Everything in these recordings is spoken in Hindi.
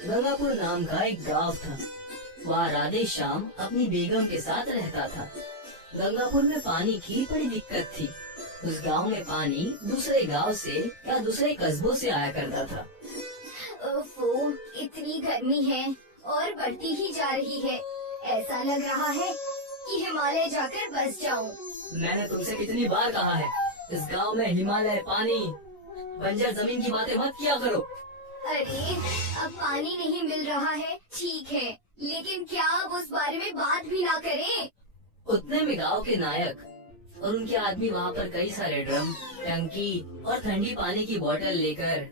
गंगापुर नाम का एक गांव था। वहाँ राधे श्याम अपनी बेगम के साथ रहता था। गंगापुर में पानी की बड़ी दिक्कत थी। उस गांव में पानी दूसरे गांव से या दूसरे कस्बों से आया करता था। ओफो, इतनी गर्मी है और बढ़ती ही जा रही है। ऐसा लग रहा है कि हिमालय जाकर बस जाऊं। मैंने तुमसे कितनी बार कहा है, इस गांव में हिमालय, पानी, बंजर जमीन की बातें मत किया करो। अरे, अब पानी नहीं मिल रहा है, ठीक है, लेकिन क्या अब उस बारे में बात भी ना करें? उतने में गांव के नायक और उनके आदमी वहाँ पर कई सारे ड्रम, टंकी और ठंडी पानी की बोतल लेकर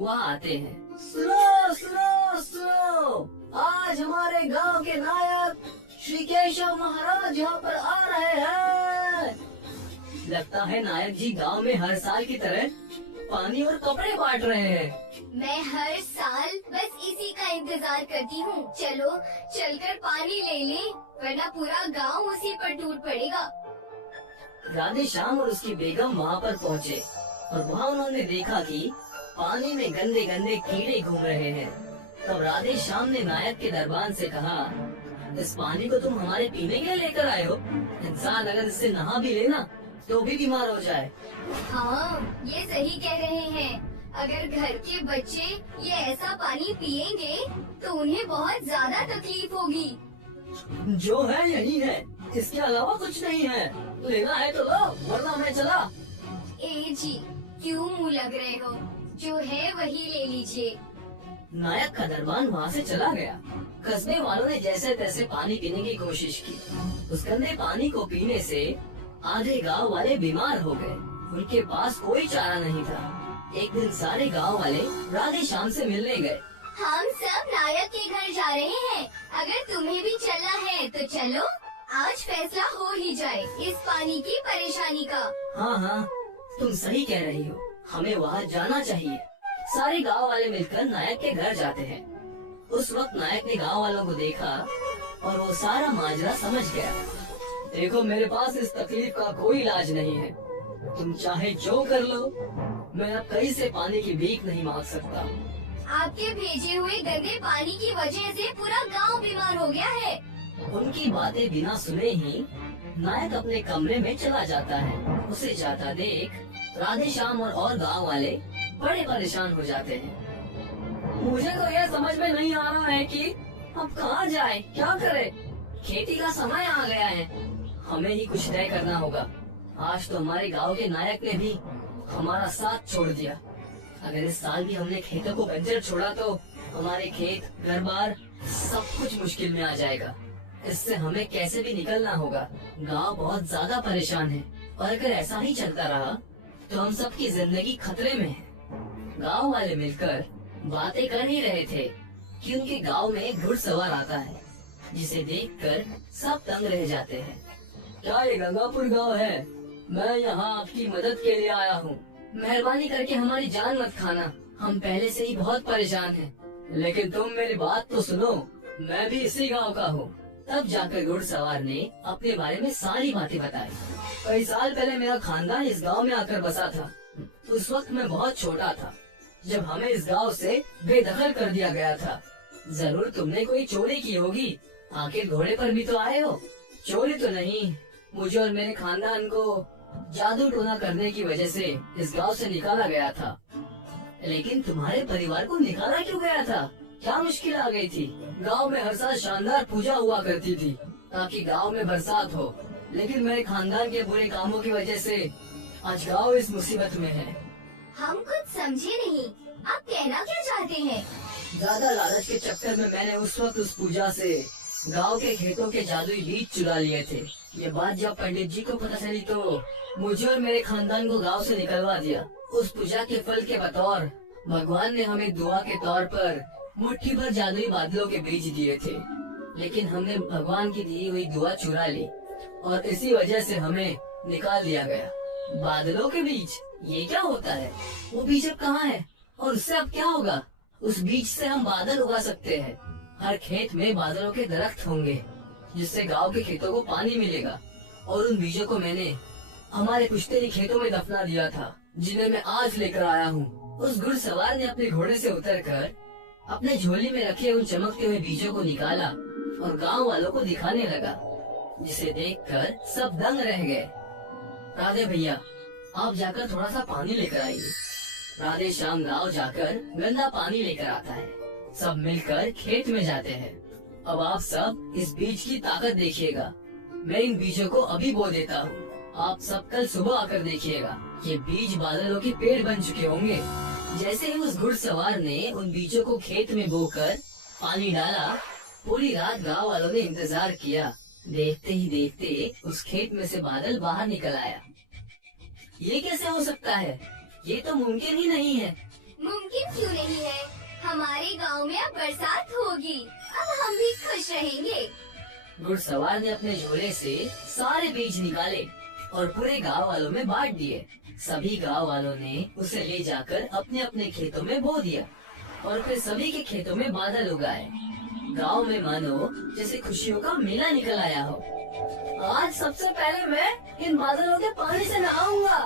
वहाँ आते हैं। सुनो सुनो सुनो, आज हमारे गांव के नायक श्री केशव महाराज यहाँ पर आ रहे हैं। लगता है नायक जी गांव में हर साल की तरह पानी और कपड़े बांट रहे हैं। मैं हर साल बस इसी का इंतजार करती हूँ। चलो चलकर पानी ले लें, वरना पूरा गांव उसी पर टूट पड़ेगा। राधे श्याम और उसकी बेगम वहाँ पर पहुँचे और वहाँ उन्होंने देखा कि पानी में गंदे गंदे कीड़े घूम रहे हैं। तब राधे श्याम ने नायक के दरबान से कहा, इस पानी को तुम हमारे पीने के लिए लेकर आए हो? इंसान अगर इससे नहा भी लेना तो भी बीमार हो जाए। हाँ, ये सही कह रहे हैं। अगर घर के बच्चे ये ऐसा पानी पिएंगे तो उन्हें बहुत ज्यादा तकलीफ होगी। जो है यही है, इसके अलावा कुछ नहीं है। लेना है तो लो, वरना मैं चला। ए जी, क्यों मुँह लग रहे हो? जो है वही ले लीजिए। नायक का दरबान वहाँ से चला गया। कस्बे वालों ने जैसे तैसे पानी पीने की कोशिश की। उस गंदे पानी को पीने से आधे गांव वाले बीमार हो गए। उनके पास कोई चारा नहीं था। एक दिन सारे गांव वाले राधे श्याम से मिलने गए। हम सब नायक के घर जा रहे हैं। अगर तुम्हें भी चलना है तो चलो। आज फैसला हो ही जाए इस पानी की परेशानी का। हाँ हाँ, तुम सही कह रही हो, हमें वहाँ जाना चाहिए। सारे गांव वाले मिलकर नायक के घर जाते हैं। उस वक्त नायक ने गांव वालों को देखा और वो सारा माजरा समझ गया। देखो, मेरे पास इस तकलीफ का कोई इलाज नहीं है। तुम चाहे जो कर लो, मैं अब कहीं से पानी की भीख नहीं मांग सकता। आपके भेजे हुए गंदे पानी की वजह से पूरा गांव बीमार हो गया है। उनकी बातें बिना सुने ही नायक अपने कमरे में चला जाता है। उसे जाता देख राधे श्याम और गांव वाले बड़े परेशान हो जाते हैं। मुझे तो यह समझ में नहीं आ रहा है कि अब कहाँ जाए, क्या करे। खेती का समय आ गया है, हमें ही कुछ तय करना होगा। आज तो हमारे गांव के नायक ने भी हमारा साथ छोड़ दिया। अगर इस साल भी हमने खेतों को बंजर छोड़ा तो हमारे खेत, घर बार सब कुछ मुश्किल में आ जाएगा। इससे हमें कैसे भी निकलना होगा। गांव बहुत ज्यादा परेशान है और अगर ऐसा ही चलता रहा तो हम सबकी जिंदगी खतरे में है। गांव वाले मिलकर बातें कर ही रहे थे कि उनके गांव में एक घुड़सवार आता है, जिसे देखकर सब दंग रह जाते हैं। क्या ये गंगापुर गांव है? मैं यहाँ आपकी मदद के लिए आया हूँ। मेहरबानी करके हमारी जान मत खाना, हम पहले से ही बहुत परेशान हैं। लेकिन तुम मेरी बात तो सुनो, मैं भी इसी गांव का हूँ। तब जाकर घुड़सवार ने अपने बारे में सारी बातें बताई। कई साल पहले मेरा खानदान इस गांव में आकर बसा था। उस वक्त मैं बहुत छोटा था जब हमें इस गांव से बेदखल कर दिया गया था। जरूर तुमने कोई चोरी की होगी, आखिर घोड़े पर भी तो आए हो। चोरी तो नहीं, मुझे और मेरे खानदान को जादू टोना करने की वजह से इस गांव से निकाला गया था। लेकिन तुम्हारे परिवार को निकाला क्यों गया था? क्या मुश्किल आ गई थी? गांव में हर साल शानदार पूजा हुआ करती थी ताकि गांव में बरसात हो, लेकिन मेरे खानदान के बुरे कामों की वजह से आज गांव इस मुसीबत में है। हम कुछ समझे नहीं, आप कहना क्या चाहते हैं? ज्यादा लालच के चक्कर में मैंने उस वक्त उस पूजा से गांव के खेतों के जादुई बीज चुरा लिए थे। ये बात जब पंडित जी को पता चली तो मुझे और मेरे खानदान को गांव से निकलवा दिया। उस पूजा के फल के बतौर भगवान ने हमें दुआ के तौर पर मुट्ठी भर जादुई बादलों के बीज दिए थे, लेकिन हमने भगवान की दी हुई दुआ चुरा ली और इसी वजह से हमें निकाल दिया गया। बादलों के बीज, ये क्या होता है? वो बीज अब कहाँ है और उससे अब क्या होगा? उस बीज से हम बादल उगा सकते हैं। हर खेत में बादलों के दरख्त होंगे जिससे गांव के खेतों को पानी मिलेगा। और उन बीजों को मैंने हमारे पुश्तैनी खेतों में दफना दिया था, जिन्हें मैं आज लेकर आया हूँ। उस घुड़सवार ने अपने घोड़े से उतरकर अपने झोली में रखे उन चमकते हुए बीजों को निकाला और गांव वालों को दिखाने लगा, जिसे देखकर सब दंग रह गए। राधे भैया, आप जाकर थोड़ा सा पानी लेकर आइए। राधे श्याम गांव जाकर गंदा पानी लेकर आता है। सब मिलकर खेत में जाते हैं। अब आप सब इस बीज की ताकत देखिएगा। मैं इन बीजों को अभी बो देता हूँ। आप सब कल सुबह आकर देखिएगा, ये बीज बादलों के पेड़ बन चुके होंगे। जैसे ही उस घुड़सवार ने उन बीजों को खेत में बोकर पानी डाला, पूरी रात गांव वालों ने इंतजार किया। देखते ही देखते उस खेत में से बादल बाहर निकल आया। ये कैसे हो सकता है? ये तो मुमकिन ही नहीं है। मुमकिन क्यों नहीं है? हमारे गांव में अब बरसात होगी। अब हम भी खुश रहेंगे। घुड़सवार ने अपने झोले से सारे बीज निकाले और पूरे गांव वालों में बांट दिए। सभी गांव वालों ने उसे ले जाकर अपने अपने खेतों में बो दिया और फिर सभी के खेतों में बादल उगाए। गांव में मानो जैसे खुशियों का मेला निकल आया हो। आज सबसे पहले मैं इन बादलों के पानी से नहाऊंगा।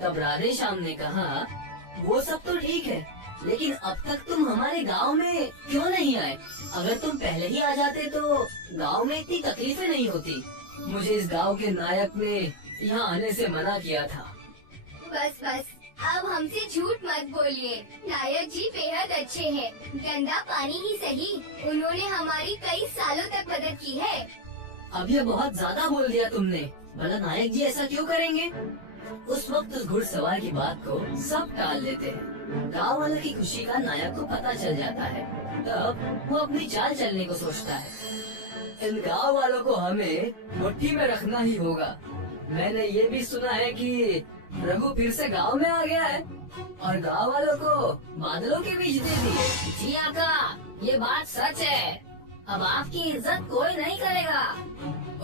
तब राधे श्याम ने कहा, वो सब तो ठीक है, लेकिन अब तक तुम हमारे गांव में क्यों नहीं आए? अगर तुम पहले ही आ जाते तो गांव में इतनी तकलीफें नहीं होती। मुझे इस गांव के नायक ने यहाँ आने से मना किया था। बस बस, अब हमसे झूठ मत बोलिए। नायक जी बेहद अच्छे हैं। गंदा पानी ही सही, उन्होंने हमारी कई सालों तक मदद की है। अब ये बहुत ज्यादा बोल दिया तुमने। भला नायक जी ऐसा क्यों करेंगे? उस वक्त उस घुड़सवार की बात को सब टाल देते हैं। गांव वालों की खुशी का नायक को पता चल जाता है। तब वो अपनी चाल चलने को सोचता है। इन गांव वालों को हमें मुट्ठी में रखना ही होगा। मैंने ये भी सुना है कि रघु फिर से गांव में आ गया है और गांव वालों को बादलों के बीच दे दिए। जी आका, ये बात सच है। अब आपकी इज्जत कोई नहीं करेगा।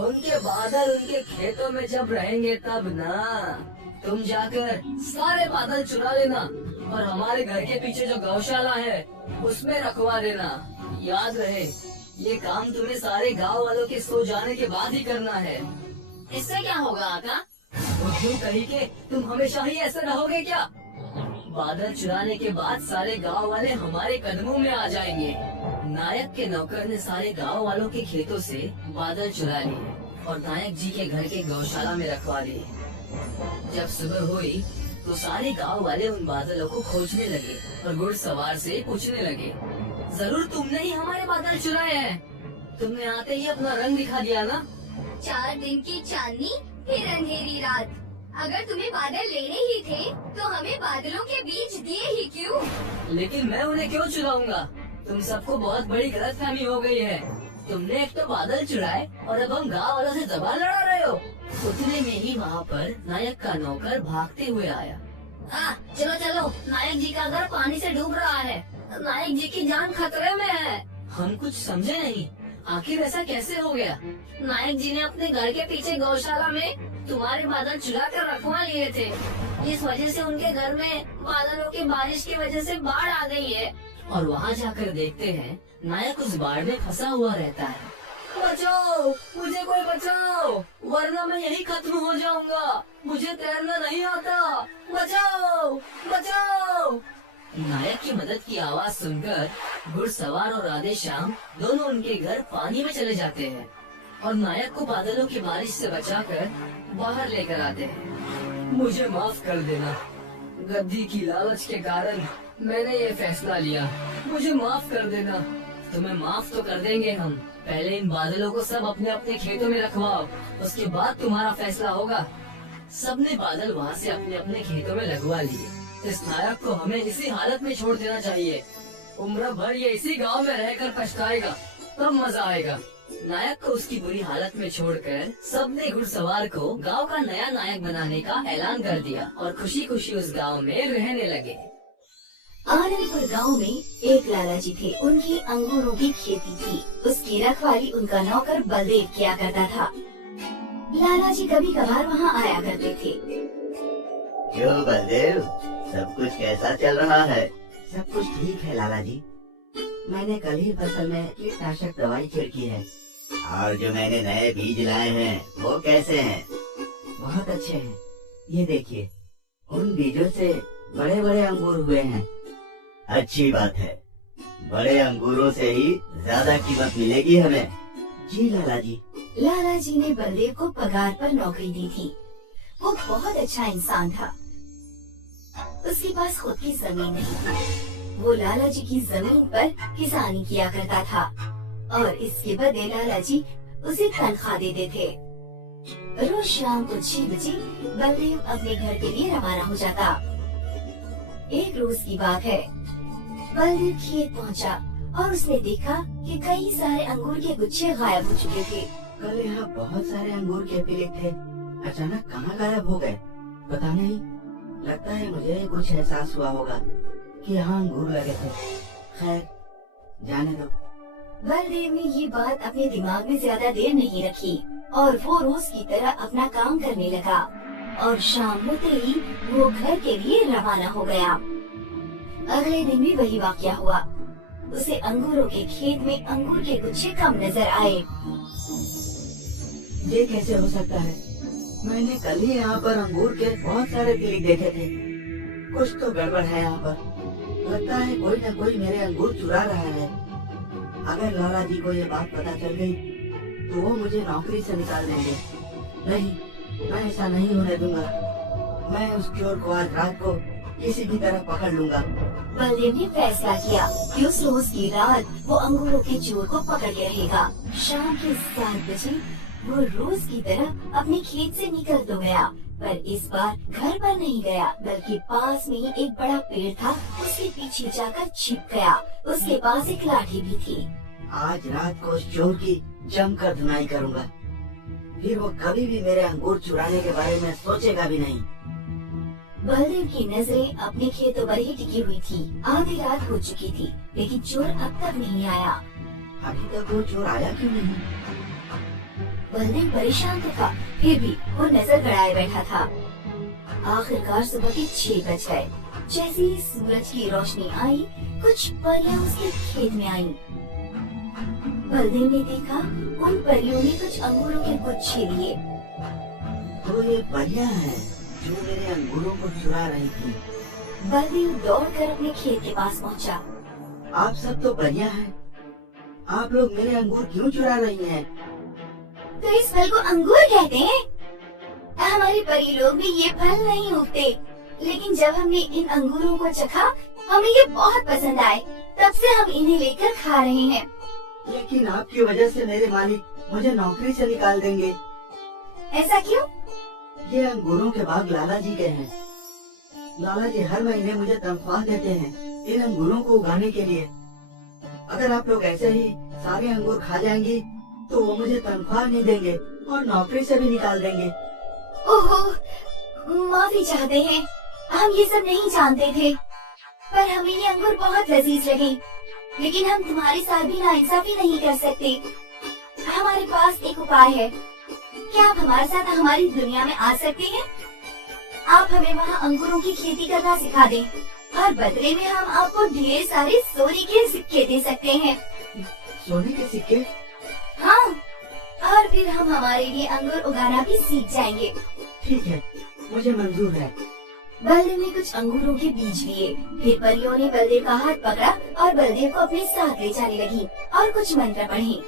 उनके बादल उनके खेतों में जब रहेंगे तब ना। तुम जाकर सारे बादल चुरा लेना और हमारे घर के पीछे जो गौशाला है उसमें रखवा देना। याद रहे, ये काम तुम्हें सारे गांव वालों के सो जाने के बाद ही करना है। इससे क्या होगा आका? तो क्यों कहीं के तुम हमेशा ही ऐसे रहोगे क्या? बादल चुराने के बाद सारे गांव वाले हमारे कदमों में आ जाएंगे। नायक के नौकर ने सारे गांव वालों के खेतों से बादल चुरा लिए और नायक जी के घर के गौशाला में रखवा दिए। जब सुबह हुई तो सारे गांव वाले उन बादलों को खोजने लगे और घुड़सवार से पूछने लगे, जरूर तुमने ही हमारे बादल चुराए हैं। तुमने आते ही अपना रंग दिखा दिया ना। 4 दिन की चांदनी फिर अंधेरी रात। अगर तुम्हें बादल लेने ही थे तो हमें बादलों के बीच दिए ही क्यों? लेकिन मैं उन्हें क्यों चुराऊंगा? तुम सबको बहुत बड़ी गलतफहमी हो गई है। तुमने एक तो बादल चुराए और अब हम गाँव वालों से जबान लड़ा रहे हो। उतने में ही वहाँ पर नायक का नौकर भागते हुए आया। चलो चलो, नायक जी का घर पानी से डूब रहा है। नायक जी की जान खतरे में है। हम कुछ समझे नहीं, आखिर ऐसा कैसे हो गया? नायक जी ने अपने घर के पीछे गौशाला में तुम्हारे बादल चुरा कर रखवा लिए थे। इस वजह से उनके घर में बादलों की बारिश की वजह से बाढ़ आ गई है। और वहाँ जाकर देखते हैं नायक उस बाढ़ में फंसा हुआ रहता है। बचाओ, मुझे कोई बचाओ, वरना मैं यही खत्म हो जाऊंगा। मुझे तैरना नहीं आता। बचाओ बचाओ। नायक की मदद की आवाज सुनकर घुड़सवार और राधे श्याम दोनों उनके घर पानी में चले जाते हैं और नायक को बादलों की बारिश से बचाकर बाहर लेकर आते हैं। मुझे माफ कर देना, गद्दी की लालच के कारण मैंने ये फैसला लिया। मुझे माफ कर देना। तुम्हें माफ तो कर देंगे हम। पहले इन बादलों को सब अपने अपने खेतों में रखवाओ, उसके बाद तुम्हारा फैसला होगा। सबने बादल वहाँ से अपने अपने खेतों में लगवा लिए। इस नायक को हमें इसी हालत में छोड़ देना चाहिए। उम्र भर ये इसी गांव में रहकर पछताएगा, तब मजा आएगा। नायक को उसकी बुरी हालत में छोड़कर सबने घुड़सवार को गांव का नया नायक बनाने का ऐलान कर दिया और खुशी खुशी उस गांव में रहने लगे। आनंदपुर गांव में एक लाला जी थे। उनकी अंगूरों की खेती थी। उसकी रखवाली उनका नौकर बलदेव किया करता था। लाला जी कभी कभार वहाँ आया करते थे। क्यों बलदेव, सब कुछ कैसा चल रहा है? सब कुछ ठीक है लाला जी। मैंने कल ही फसल में कीटनाशक दवाई छिड़की है। और जो मैंने नए बीज लाए हैं वो कैसे हैं? बहुत अच्छे हैं। ये देखिए, उन बीजों से बड़े बड़े अंगूर हुए हैं। अच्छी बात है। बड़े अंगूरों से ही ज्यादा कीमत मिलेगी हमें। जी लाला जी। लाला जी ने बलदेव को पगार पर नौकरी दी थी। वो बहुत अच्छा इंसान था। उसके पास खुद की जमीन नहीं थी। वो लाला जी की जमीन पर किसानी किया करता था और इसके बदले लाला जी उसे तनख्वाह देते थे। रोज शाम को 6 बजे बलदेव अपने घर के लिए रवाना हो जाता। एक रोज की बात है, बलदेव खेत पहुंचा और उसने देखा कि कई सारे अंगूर के गुच्छे गायब हो चुके थे। कल यहाँ बहुत सारे अंगूर के पेड़ थे, अचानक कहाँ गायब हो गए पता नहीं। लगता है मुझे कुछ एहसास हुआ होगा कि यहाँ अंगूर लगे थे। खैर जाने दो। बलदेव ने ये बात अपने दिमाग में ज्यादा देर नहीं रखी और वो रोज की तरह अपना काम करने लगा और शाम होते ही वो घर के लिए रवाना हो गया। अगले दिन भी वही वाकया हुआ। उसे अंगूरों के खेत में अंगूर के गुच्छे कम नजर आए। ये कैसे हो सकता है? मैंने कल ही यहाँ पर अंगूर के बहुत सारे पेड़ देखे थे। कुछ तो गड़बड़ है यहाँ पर। लगता है कोई न कोई मेरे अंगूर चुरा रहा है। अगर लाला जी को ये बात पता चल गई तो वो मुझे नौकरी से निकाल देंगे। नहीं, मैं ऐसा नहीं होने दूंगा। मैं उस चोर को आज रात को किसी भी तरह पकड़ लूंगा। बलदेव ने फैसला किया कि उस रोज की रात वो अंगूरों के चोर को पकड़ के रहेगा। शाम के 7 बजे वो रोज की तरह अपने खेत से निकल तो गया, पर इस बार घर पर नहीं गया बल्कि पास में ही एक बड़ा पेड़ था, उसके पीछे जाकर छिप गया। उसके पास एक लाठी भी थी। आज रात को उस चोर की जमकर धुनाई करूंगा, फिर वो कभी भी मेरे अंगूर चुराने के बारे में सोचेगा भी नहीं। बलदेव की नजरें अपने खेतों पर ही टिकी हुई थी। आधी रात हो चुकी थी लेकिन चोर अब तक नहीं आया। अभी तक वो चोर आया क्यों नहीं? बलदेव परेशान तो था, फिर भी वो नजर गड़ाए बैठा था। आखिरकार सुबह के 6 बज गए। जैसे ही सूरज की रोशनी आई, कुछ परियां उसके खेत में आईं। बलदेव ने देखा उन परियों ने कुछ अंगूरों के गुच्छे लिए। तो ये परियां हैं जो मेरे अंगूरों को चुरा रही थी। बलदेव दौड़कर अपने खेत के पास पहुंचा। आप सब तो परियां हैं, आप लोग मेरे अंगूर क्यों चुरा रही हैं? तो इस फल को अंगूर कहते हैं। हमारे परी लोग भी ये फल नहीं उगते, लेकिन जब हमने इन अंगूरों को चखा हमें ये बहुत पसंद आए, तब से हम इन्हें लेकर खा रहे हैं। लेकिन आपकी वजह से मेरे मालिक मुझे नौकरी से निकाल देंगे। ऐसा क्यों? ये अंगूरों के बाग लाला जी के हैं। लाला जी हर महीने मुझे तनख्वाह देते हैं इन अंगूरों को उगाने के लिए। अगर आप लोग ऐसे ही सारे अंगूर खा जाएंगी तो वो मुझे तनख्वाह नहीं देंगे और नौकरी से भी निकाल देंगे। ओहो, माफी चाहते हैं, हम ये सब नहीं जानते थे, पर हमें ये अंगूर बहुत लजीज लगे। लेकिन हम तुम्हारे साथ भी नाइंसाफी नहीं कर सकते। हमारे पास एक उपाय है। क्या आप हमारे साथ हमारी दुनिया में आ सकते हैं? आप हमें वहाँ अंगूरों की खेती करना सिखा दें और बदले में हम आपको ढेर सारे सोने के सिक्के दे सकते हैं। सोने के सिक्के? हाँ, और फिर हम हमारे लिए अंगूर उगाना भी सीख जाएंगे। ठीक है, मुझे मंजूर है। बलदेव ने कुछ अंगूरों के बीज लिए। फिर परियों ने बलदेव का हाथ पकड़ा और बलदेव को अपने साथ ले जाने लगी और कुछ मंत्र पढ़े।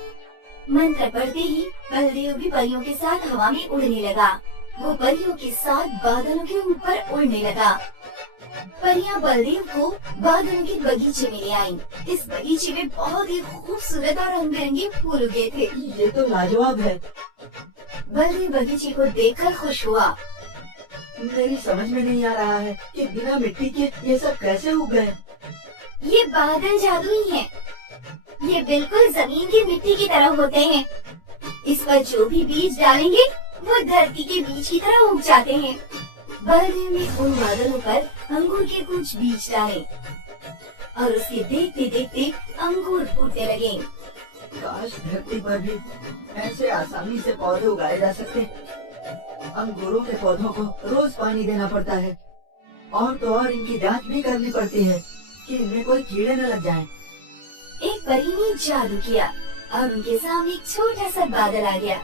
मंत्र पढ़ते ही बलदेव भी परियों के साथ हवा में उड़ने लगा। वो परियों के साथ बादलों के ऊपर उड़ने लगा। परियां बलदेव को बादलों के बगीचे में ले आईं। इस बगीचे में बहुत ही खूबसूरत और रंग बिरंगे फूल उगे थे। ये तो लाजवाब है। बलदेव बगीचे को देखकर खुश हुआ। मेरी समझ में नहीं आ रहा है कि बिना मिट्टी के ये सब कैसे उग गए। ये बादल जादुई हैं। ये बिल्कुल जमीन की मिट्टी की तरह होते हैं। इस पर जो भी बीज डालेंगे वो धरती के बीज की तरह उग जाते हैं। बलदेव ने उन बादलों पर अंगूर के कुछ बीज डाले और उसके देखते देखते अंगूर फूटने लगे। काश धरती पर भी ऐसे आसानी से पौधे उगाए जा सकते। अंगूरों के पौधों को रोज पानी देना पड़ता है और तो और इनकी जांच भी करनी पड़ती है कि इनमें कोई कीड़े न लग जाएं। एक परी ने जादू किया और उनके सामने एक छोटा सा बादल आ गया।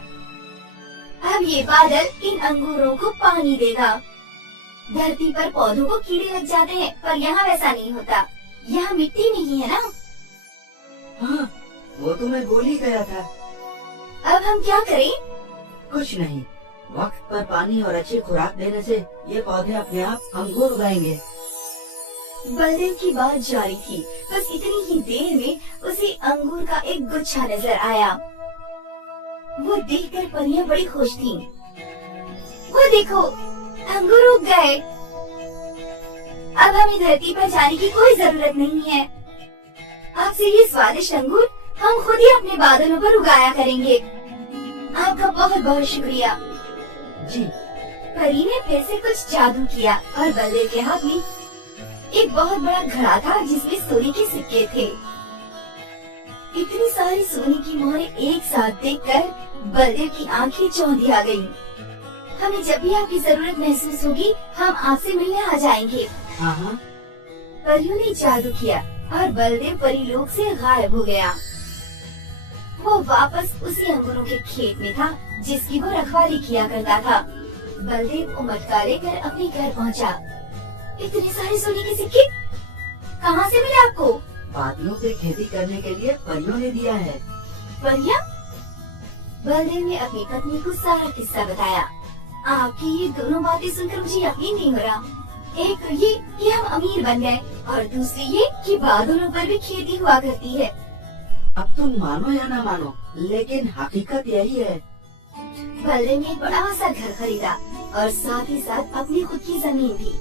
अब ये बादल इन अंगूरों को पानी देगा। धरती पर पौधों को कीड़े लग जाते हैं, पर यहाँ वैसा नहीं होता। यहाँ मिट्टी नहीं है ना, वो तो मैं भूल ही गया था। अब हम क्या करें? कुछ नहीं, वक्त पर पानी और अच्छी खुराक देने से ये पौधे अपने आप अंगूर उगाएंगे। बलदेव की बात जारी थी। बस इतनी ही देर में उसे अंगूर का एक गुच्छा नजर आया। वो देखकर परियां बड़ी खुश थीं। वो देखो, अंगूर उग गए। अब हमें धरती पर जाने की कोई जरूरत नहीं है। अब से ये स्वादिष्ट अंगूर हम खुद ही अपने बादलों पर उगाया करेंगे। आपका बहुत बहुत शुक्रिया। जी। परी ने फिर से कुछ जादू किया और बलदेव के हाथ में एक बहुत बड़ा घड़ा था जिसमें सोने के सिक्के थे। इतनी सारी सोने की मोहरें एक साथ देखकर बलदेव की आंखें चौंधिया गईं। हमें जब भी आपकी जरूरत महसूस होगी हम आपसे मिलने आ जाएंगे। हाँ हाँ। परियों ने जादू किया और बलदेव परिलोक से गायब हो गया। वो वापस उसी अंगूरों के खेत में था जिसकी वो रखवाली किया करता था। बलदेव को मटका लेकर अपने घर पहुंचा। इतने सारे सोने के सिक्के कहाँ से मिले आपको? बादलों पे खेती करने के लिए परियों ने दिया है। परियां? बलदेव ने अपनी पत्नी को सारा किस्सा बताया। आपकी ये दोनों बातें सुनकर मुझे यकीन नहीं हो रहा। एक तो ये कि हम अमीर बन गए और दूसरी ये कि बादलों पर भी खेती हुआ करती है। अब तुम मानो या ना मानो, लेकिन हकीकत यही है। बलदेव ने एक बड़ा सा घर खरीदा और साथ ही साथ अपनी खुद की जमीन भी।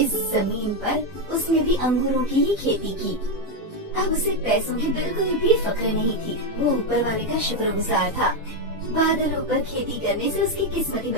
इस जमीन पर उसने भी अंगूरों की ही खेती की। अब उसे पैसों की बिल्कुल भी फिक्र नहीं थी। वो ऊपर वाले का शुक्रगुजार था। बादलों पर खेती करने से उसकी किस्मत ही